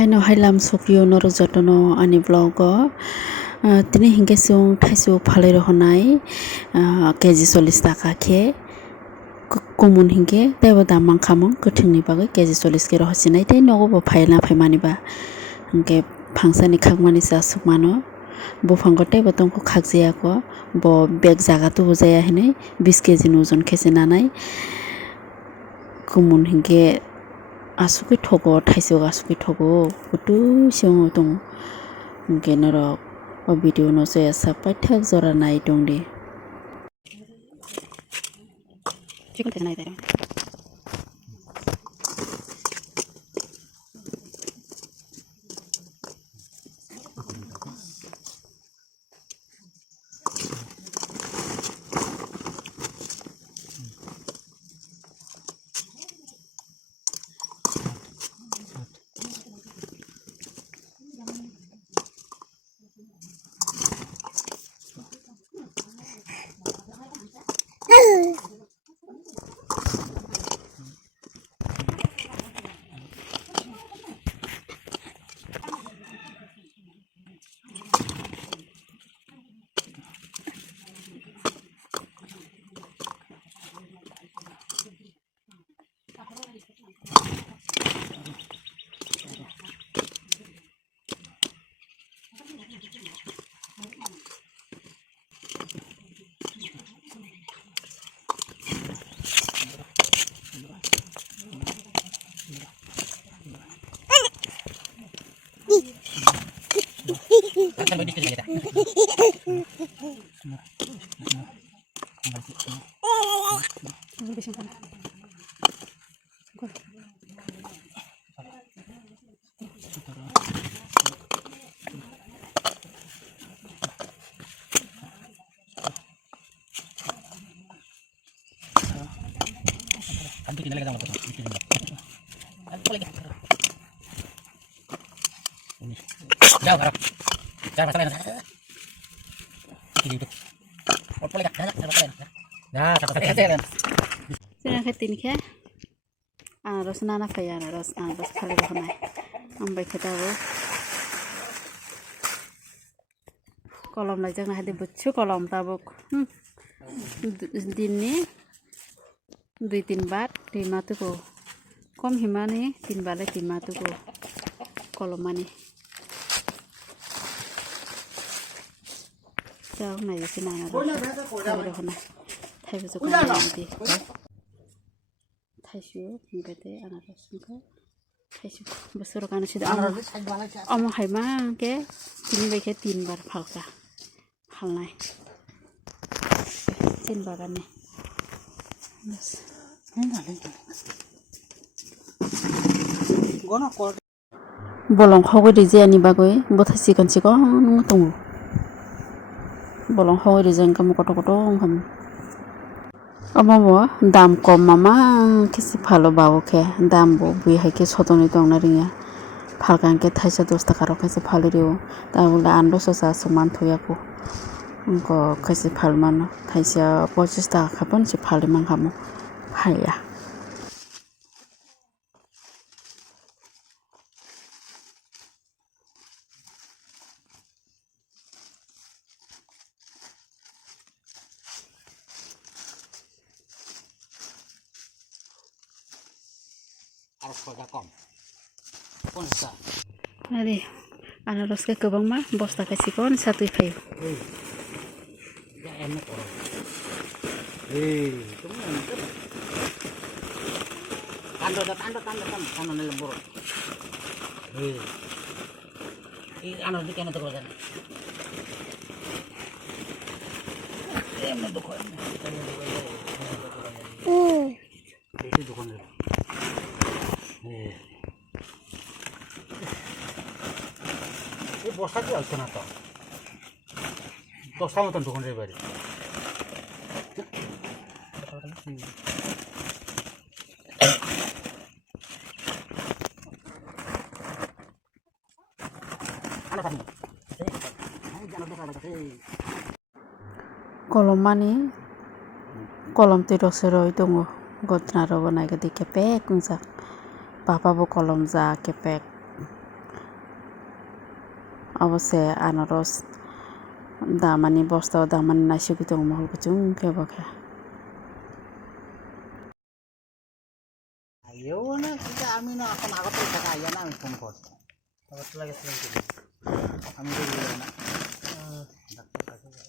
Haino hailam sukriyo noro jotono ani vlogo tini hingke sung thaisu phalai rohonai keji 40 taka khe kumun hingke tebo damang khamong kuthingni bagui keji 40 ke rohosinai tei nogo bo phaina phaimani ba hingke phangsani khakmani sa sukmano buphango tebo tongko khakjaya ko bo beg jaga tubo jaya hinai 20 kg ni ojon khe nanai kumun hingke asukui thogo thaisok asukui thogo kutu siong tong hingke norok o video no jaya sak paithak jora nai tongdi chikon thai nai dai Jauh harap. Jangan masalah. Gitu. Boleh dah. Dah, sampai. sina khatin khe anaros nana phai anaros phalai rohonai ambai khetabo kolom laijak na hadi butchu kolom tabuk dinni 2-3 bar dimatuko kom himani 3 bar 3 matuko kolomani jauh na yusina anaros phalai rohonai thaibu jokandi thaisu hingkate anaros hingka thaisu bosoro kana sida amo haima ke tini baikhe 3 bar phalka phalnai 3 bar ani bolong khogoi rije ani bagoi bothai sikon tongo bolong khogoi rije kam koto ongkam Omo dam kom mama kisi phalo bawo khe dam bo bui haike sotoni tongna ringa phalkan ke thaisa 10 taka ro kaise phali riu tabula ando sosa suman thoyako onko kaise phalmano thaisa 25 taka khapon si phali manghamo phaya Harus kau jakom. Ponsa. Ade anaros ke kebang ma bosta ke sikon 1 phayo Ya enak orang. Tando na lembur. Ano di kena tu kan. Itu dukun. এই বর্ষা কি হচ্ছে না তো 10টা মতন দোকানের বাড়ি kolom mani kolom ti roseroi tongo gotna rogo naigadi kepek ungjak papa bo kolom ja kepek অবশ্যই আনারস দামানি বস্তাও দামানি নাসিকি দং महलखौ जों केबके Ayo na kita amin na ako nakapit sa kaya na ang pungkot. Tapos talaga silang tuloy. Amin ko dito na.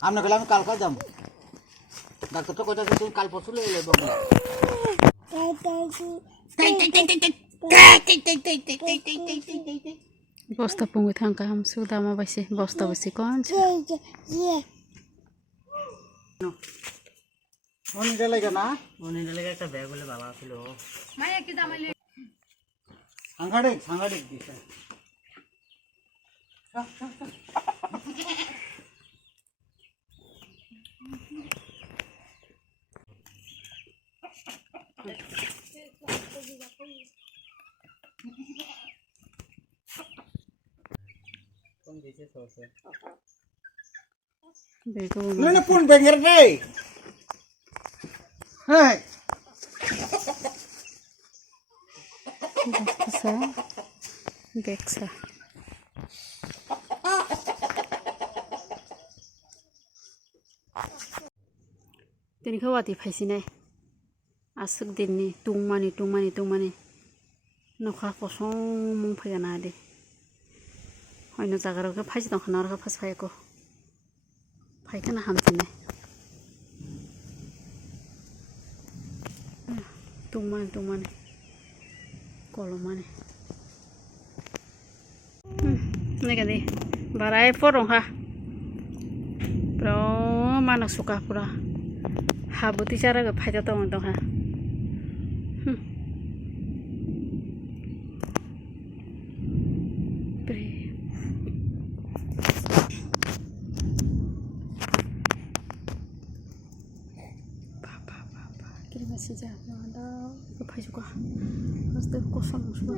Am na kailangan kal ka jam. Doctor to ko ta sin kal posul le le bang. বস্তা পুঙ্গি থাকা হাম সুদামা বাইছে বস্তা বাইছে কোন Oni dalaga na? Oni dalaga একটা ব্যাগ বলে বাবা ছিল। মায়া কি দামাইলে সাংঘাটিক দিছে। কোন দিছে সরছে? বেগো Lena pun benger deh. Hei. বস্তা দেখছা তিনি খাওয়াতি ফাইছি নাই আসুক দিননি টুংমানি নখা কসং মুং ফাইগানা দে হয়নো জাগারকে ফাইছি দখানারকে ফাস ফাইকো ফাইখানা হামতিনে টুংমানি কলমানি Nega deh, barai porong ha, bro mana suka pura, habuti cara ke pajak tong ha, bre, papa, kiri masih jalan, ada ke pajak ha, harus deh kosong semua.